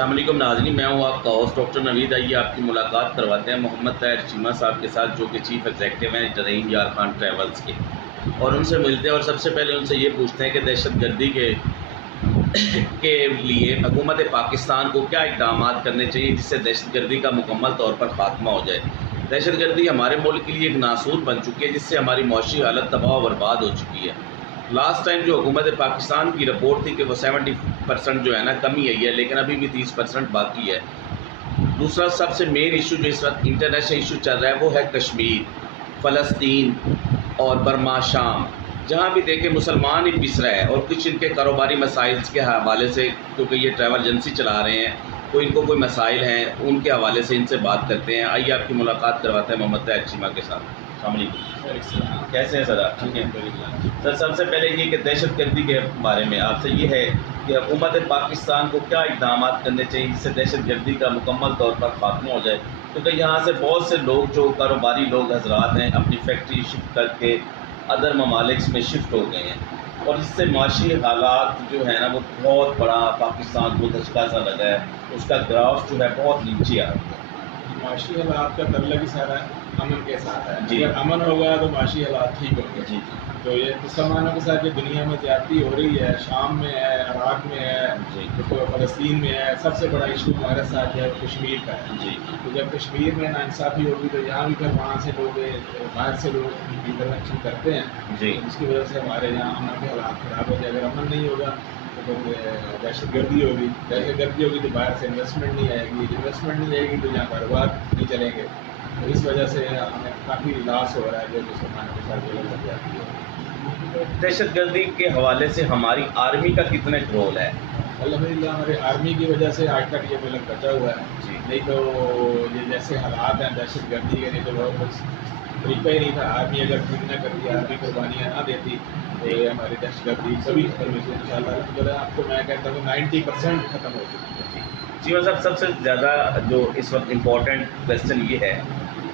السلام علیکم ناظرین، میں ہوں آپ کا ہوسٹ ڈاکٹر نوید۔ آئیے آپ کی ملاقات کرواتے ہیں محمد طاہر چیمہ صاحب کے ساتھ، جو کہ چیف ایگزیکٹو ہیں رحیم یار خان ٹریولز کے، اور ان سے ملتے ہیں اور سب سے پہلے ان سے یہ پوچھتے ہیں کہ دہشت گردی کے لیے حکومت پاکستان کو کیا اقدامات کرنے چاہیے جس سے دہشت گردی کا مکمل طور پر خاتمہ ہو جائے۔ دہشت گردی ہمارے ملک کے لیے ایک ناسور بن چکی ہے، جس سے ہماری معاشی حالت تباہ و برباد ہو چکی ہے۔ لاسٹ ٹائم جو حکومت پاکستان کی رپورٹ تھی کہ وہ 70% جو ہے نا کمی آئی ہے، لیکن ابھی بھی 30% باقی ہے۔ دوسرا سب سے مین ایشو جو اس وقت انٹرنیشنل ایشو چل رہا ہے وہ ہے کشمیر، فلسطین اور برما، شام۔ جہاں بھی دیکھیں مسلمان ہی پس رہا ہے، اور کچھ ان کے کاروباری مسائل کے حوالے سے، کیونکہ یہ ٹریول ایجنسی چلا رہے ہیں، تو ان کو کوئی مسائل ہیں ان کے حوالے سے ان سے بات کرتے ہیں۔ آئیے آپ کی ملاقات کرواتے ہیں محمد طاہر چیمہ کے ساتھ۔ السلام علیکم، کیسے ہیں سر آپ؟ ٹھیک ہے سر، سب سے پہلے یہ کہ دہشت گردی کے بارے میں آپ سے یہ ہے کہ حکومت پاکستان کو کیا اقدامات کرنے چاہیے جس سے دہشت گردی کا مکمل طور پر خاتمہ ہو جائے، کیونکہ یہاں سے بہت سے لوگ جو کاروباری لوگ حضرات ہیں اپنی فیکٹری شفٹ کر کے ادر ممالک میں شفٹ ہو گئے ہیں، اور اس سے معاشی حالات جو ہے نا وہ بہت بڑا پاکستان کو دھچکا سا لگا ہے، اس کا گراف جو ہے بہت نیچے آ رہا ہے۔ معاشی حالات کا تعلق ہی سارا امن کے ساتھ ہے۔ جی، اگر امن ہوگا تو معاشی حالات ٹھیک ہوں گے۔ جی، تو یہ مسلمانوں کے ساتھ جو دنیا میں زیادتی ہو رہی ہے، شام میں ہے، عراق میں ہے، جی، تو فلسطین میں ہے، سب سے بڑا ایشو ہمارے ساتھ جو ہے وہ کشمیر کا ہے۔ جی، تو جب کشمیر میں ناانصافی ہوگی تو یہاں بھی پھر وہاں سے لوگ، باہر سے لوگ انٹرونیکشن کرتے ہیں، جی، جس کی وجہ سے ہمارے یہاں امن کے حالات خراب ہو جائے۔ اگر امن نہیں ہوگا تو پھر دہشت گردی ہوگی، دہشت گردی ہوگی تو باہر سے انویسٹمنٹ نہیں آئے گی، انویسٹمنٹ نہیں آئے گی تو یہاں کاروبار نہیں چلیں گے۔ تو اس وجہ سے ہمیں کافی لاس ہو رہا ہے جو مسلمانوں کے ساتھ جو لگ جاتی ہے۔ دہشت گردی کے حوالے سے ہماری آرمی کا کتنا رول ہے؟ الحمدللہ ہمارے آرمی کی وجہ سے آج تک یہ ملک بچا ہوا ہے۔ جی، نہیں تو یہ جیسے حالات ہیں دہشت گردی کے، نہیں تو بہت کچھ طریقہ ہی نہیں تھا۔ آرمی اگر ٹھیک نہ کرتی، آرمی قربانیاں نہ دیتی تو یہ ہماری دہشت گردی کبھی ختم ہوئی ان شاء اللہ۔ آپ کو میں کہتا ہوں 90% ختم ہو چکی ہے۔ جی صاحب، سب سے زیادہ جو اس وقت امپورٹنٹ کویشچن یہ ہے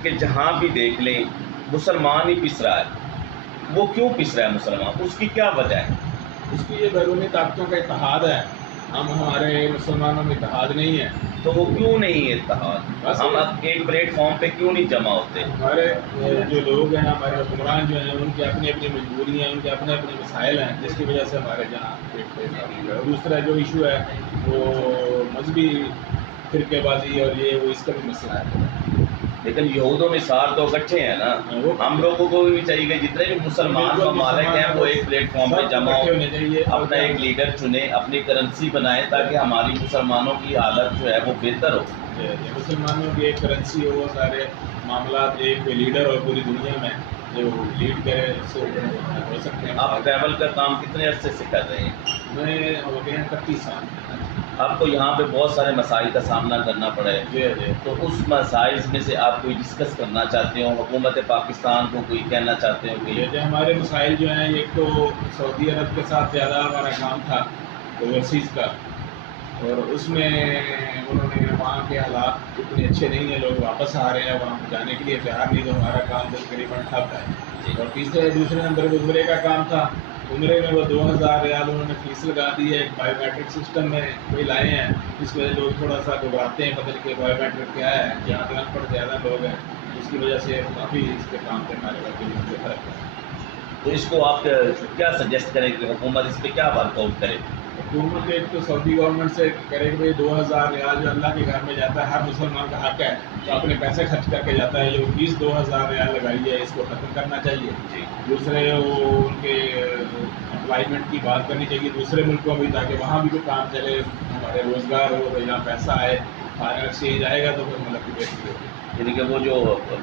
کہ جہاں بھی دیکھ لیں مسلمان ہی پس رہا ہے۔ وہ کیوں پس رہا ہے مسلمان؟ اس کی کیا وجہ ہے؟ اس کی یہ بیرونی طاقتوں کا اتحاد ہے، ہمارے مسلمانوں میں اتحاد نہیں ہے۔ تو وہ کیوں نہیں ہے اتحاد؟ بس ہم اب ایک پلیٹ فارم پہ کیوں نہیں جمع ہوتے؟ ہمارے جو لوگ ہیں، ہمارے حکمران جو ہیں، ان کی اپنی اپنی مجبوری ہیں، ان کے اپنے اپنے مسائل ہیں، جس کی وجہ سے ہمارے یہاں پیٹ پیش آتی ہے۔ اور دوسرا جو ایشو ہے وہ مذہبی فرقے بازی، اور یہ وہ اس کا بھی مسئلہ ہے۔ لیکن یہود و نصارہ تو اکٹھے ہیں نا۔ ہم لوگوں کو بھی چاہیے کہ جتنے بھی مسلمان ممالک ہیں وہ ایک پلیٹ فارم پہ جمع ہو، اپنا ایک لیڈر چنیں، اپنی کرنسی بنائیں تاکہ ہماری مسلمانوں کی حالت جو ہے وہ بہتر ہو۔ مسلمانوں کی ایک کرنسی ہو، سارے معاملات، ایک لیڈر اور پوری دنیا میں جو لیڈ کرے، اس سے ہو سکتے ہیں۔ آپ ٹریول کا کام کتنے عرصے سے کر رہے ہیں؟ میں ہو گئے ہیں 31 سال۔ آپ کو یہاں پہ بہت سارے مسائل کا سامنا کرنا پڑا ہے، جی جی۔ تو اس مسائل میں سے آپ کوئی ڈسکس کرنا چاہتے ہو، حکومت پاکستان کو کوئی کہنا چاہتے ہو کہ یہ جو ہمارے مسائل جو ہیں، ایک تو سعودی عرب کے ساتھ زیادہ ہمارا کام تھا اوورسیز کا، اور اس میں انہوں نے وہاں کے حالات اتنے اچھے نہیں ہیں، لوگ واپس آ رہے ہیں، وہاں جانے کے لیے تیار نہیں، تو ہمارا کام تقریباً ٹھپ ہے۔ اور دوسرے نمبر پہ عمرے کا کام تھا۔ عمرے میں وہ 2000 ریال انہوں نے فیس لگا دی ہے، ایک بایو میٹرک سسٹم میں کوئی لائے ہیں، اس وجہ سے لوگ تھوڑا سا گھبراتے ہیں، پتہ نہیں کہ بایو میٹرک کیا ہے، یہاں پہ ان پڑھ زیادہ لوگ ہیں، اس کی وجہ سے کافی اس کے کام پہ ہمارے گھر کے لیے فرق ہے۔ تو اس کو آپ کیا سجیسٹ کریں کہ حکومت اس پہ کیا ورک آؤٹ کرے؟ حکومت ایک تو سعودی گورنمنٹ سے کرے کہ 2000 ریال جو اللہ کے گھر میں جاتا ہے، ہر مسلمان کا حق ہے، تو اپنے پیسے خرچ کر کے جاتا ہے، جو فیس 2000 ریال لگائی ہے اس کو ختم کرنا چاہیے۔ جی، دوسرے وہ ان کے امپلائمنٹ کی بات کرنی چاہیے دوسرے ملکوں میں، تاکہ وہاں بھی کوئی کام چلے، ہمارے روزگار ہو، تو یہاں پیسہ آئے، فارن ایکسچینج آئے گا تو پھر ملک کی بہتری ہوگی۔ یعنی کہ وہ جو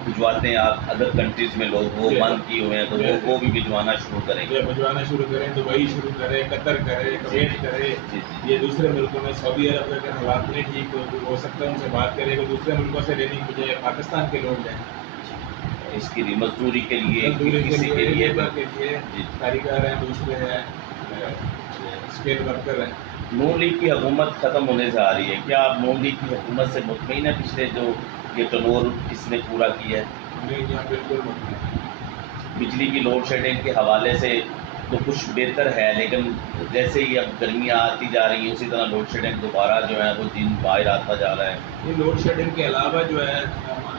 بھجواتے ہیں آپ ادر کنٹریز میں لوگ، وہ بند کیے ہوئے ہیں تو وہ بھی بھجوانا شروع کریں گے۔ بھجوانا شروع کریں، دبئی شروع کرے، قطر کرے، کویت کرے، یہ دوسرے ملکوں میں، سعودی عرب کے اگر حالات نہیں ٹھیک ہو سکتا ہے ان سے بات کرے کہ دوسرے ملکوں سے لینے کی بجائے پاکستان کے لوگ جائیں اس کی مزدوری کے لیے، کسی کے لیے کاریگر ہیں، دوسرے ہیں، اسکیل ورکر ہیں۔ نون لیگ کی حکومت ختم ہونے سے آ رہی ہے، کیا آپ نون لیگ کی حکومت سے مطمئن ہیں؟ پچھلے جو یہ ٹنور اس نے پورا کیا ہے، نہیں، یہاں بالکل مطمئن۔ بجلی کی لوڈ شیڈنگ کے حوالے سے تو کچھ بہتر ہے، لیکن جیسے ہی اب گرمیاں آتی جا رہی ہیں اسی طرح لوڈ شیڈنگ دوبارہ جو ہے وہ دن باہر آتا جا رہا ہے۔ یہ لوڈ شیڈنگ کے علاوہ جو ہے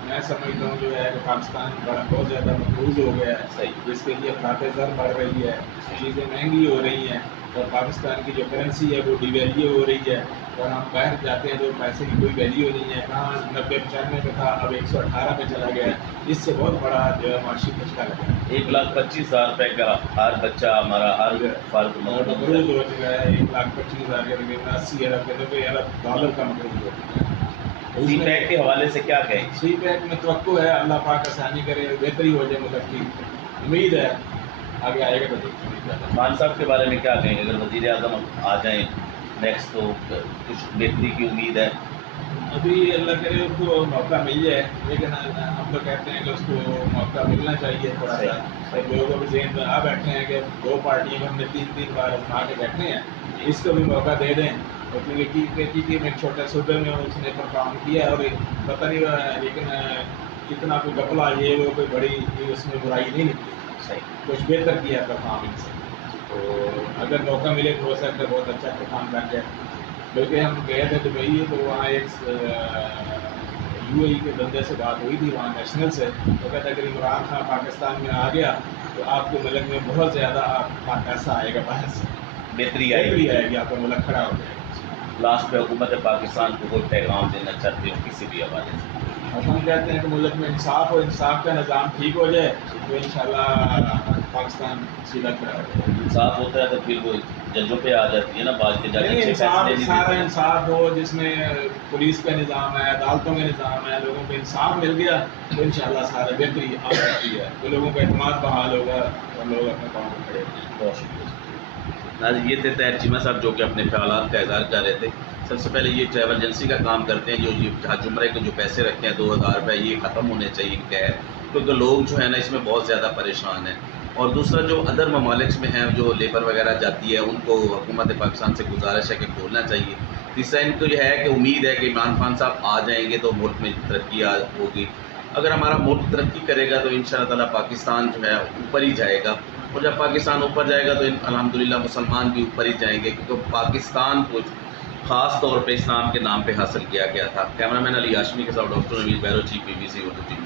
میں سمجھتا ہوں جو ہے کہ پاکستان بہت زیادہ مقروض ہو گیا ہے، صحیح، جس کے لیے خراج زر بڑھ رہی ہے، چیزیں مہنگی ہو رہی ہیں، اور پاکستان کی جو کرنسی ہے وہ ڈی ویلیو ہو رہی ہے، اور ہم باہر جاتے ہیں تو پیسے کی کوئی ویلیو نہیں ہے، کہاں 90-95 پہ تھا اب 118 پہ چلا گیا ہے، اس سے بہت بڑا جو ہے معاشی دھچکا لگا ہے۔ 1,25,000 روپے کا ہر بچہ ہمارا ہر فرد مقروض ہو چکا ہے، 1,25,000 کے تقریباً 80 ارب کے 90 ارب ڈالر کا مقروض ہو چکا ہے۔ سی پیک کے حوالے سے کیا کہیں؟ سی پیک میں توقع ہے اللہ پاک آسانی کرے، بہتری ہو جائے، ملک کی امید ہے، آگے آئے گا تو دیکھیں گے۔ خان صاحب کے بارے میں کیا کہیں؟ اگر وزیر اعظم آ جائیں نیکسٹ تو کچھ بہتری کی امید ہے؟ ابھی اللہ کرے اس کو موقع مل جائے، لیکن ہم تو کہتے ہیں کہ اس کو موقع ملنا چاہیے تھوڑا سا۔ سب لوگوں کے ذہن میں آ بیٹھے ہیں کہ 2 پارٹیوں میں ہم نے 3 بار آزما کے بیٹھے ہیں، اس کو بھی موقع دے دیں، کیونکہ میں چھوٹے صوبے میں اس نے پرفارم کیا ہے، اور پتہ نہیں لیکن اتنا کوئی گپلا یہ وہ کوئی بڑی اس میں برائی نہیں نکلی، صحیح، کچھ بہتر کیا پرفارمنگ سے، تو اگر موقع ملے تو ہو سکتا ہے بہت اچھا پرفارم کر جائے۔ بلکہ ہم گئے تھے دبئی تو وہاں ایک UAE کے بندے سے بات ہوئی تھی وہاں نیشنل سے، تو کہتا ہے کہ عمران خان پاکستان میں آ گیا تو آپ کے ملک میں بہت زیادہ آپ کا پیسہ آئے گا باہر سے، بہتری آئے گی، آپ کا ملک کھڑا ہو جائے گا۔ لاسٹ پہ حکومت پاکستان کو کوئی پیغام دینا چاہتے ہو کسی بھی حوالے سے؟ اور ہم کہتے ہیں کہ ملک میں انصاف ہو، انصاف کا نظام ٹھیک ہو جائے تو انشاءاللہ پاکستان سیدھا کھڑا ہو جائے گا۔ انصاف ہوتا ہے تو پھر وہ ججوں پہ آ جاتی ہے نا، بعض کے جج اچھے فیصلے نہیں سارا دیتے۔ انصاف ہو جس میں پولیس کا نظام ہے، عدالتوں کا نظام ہے، لوگوں کو انصاف مل گیا تو انشاءاللہ سارے بہتری آ سکتی ہے، تو لوگوں کا اعتماد بحال ہوگا اور لوگ اپنے کام میں کھڑے ہوں گے۔ بہت شکریہ۔ ناظرین، یہ تھے طاہر چیمہ صاحب جو کہ اپنے خیالات کا اظہار کر رہے تھے۔ سب سے پہلے یہ ٹریول ایجنسی کا کام کرتے ہیں، جو یہ حج عمرے کے جو پیسے رکھتے ہیں 2,000 روپے، یہ ختم ہونے چاہیے کیونکہ لوگ جو ہے نا اس میں بہت زیادہ پریشان ہیں۔ اور دوسرا جو ادر ممالک میں ہیں جو لیبر وغیرہ جاتی ہے ان کو حکومت پاکستان سے گزارش ہے کہ کھولنا چاہیے۔ تیسرا ان کو یہ ہے کہ امید ہے کہ عمران خان صاحب آ جائیں گے تو ملک میں ترقی ہوگی۔ اگر ہمارا ملک ترقی کرے گا تو ان شاء اللہ تعالیٰ پاکستان جو ہے اوپر ہی جائے گا، اور جب پاکستان اوپر جائے گا تو الحمدللہ مسلمان بھی اوپر ہی جائیں گے، کیونکہ پاکستان کو خاص طور پہ اسلام کے نام پہ حاصل کیا گیا تھا۔ کیمرہ مین علی ہاشمی کے ساتھ ڈاکٹر نوید بیروچی، BBC اردو TV۔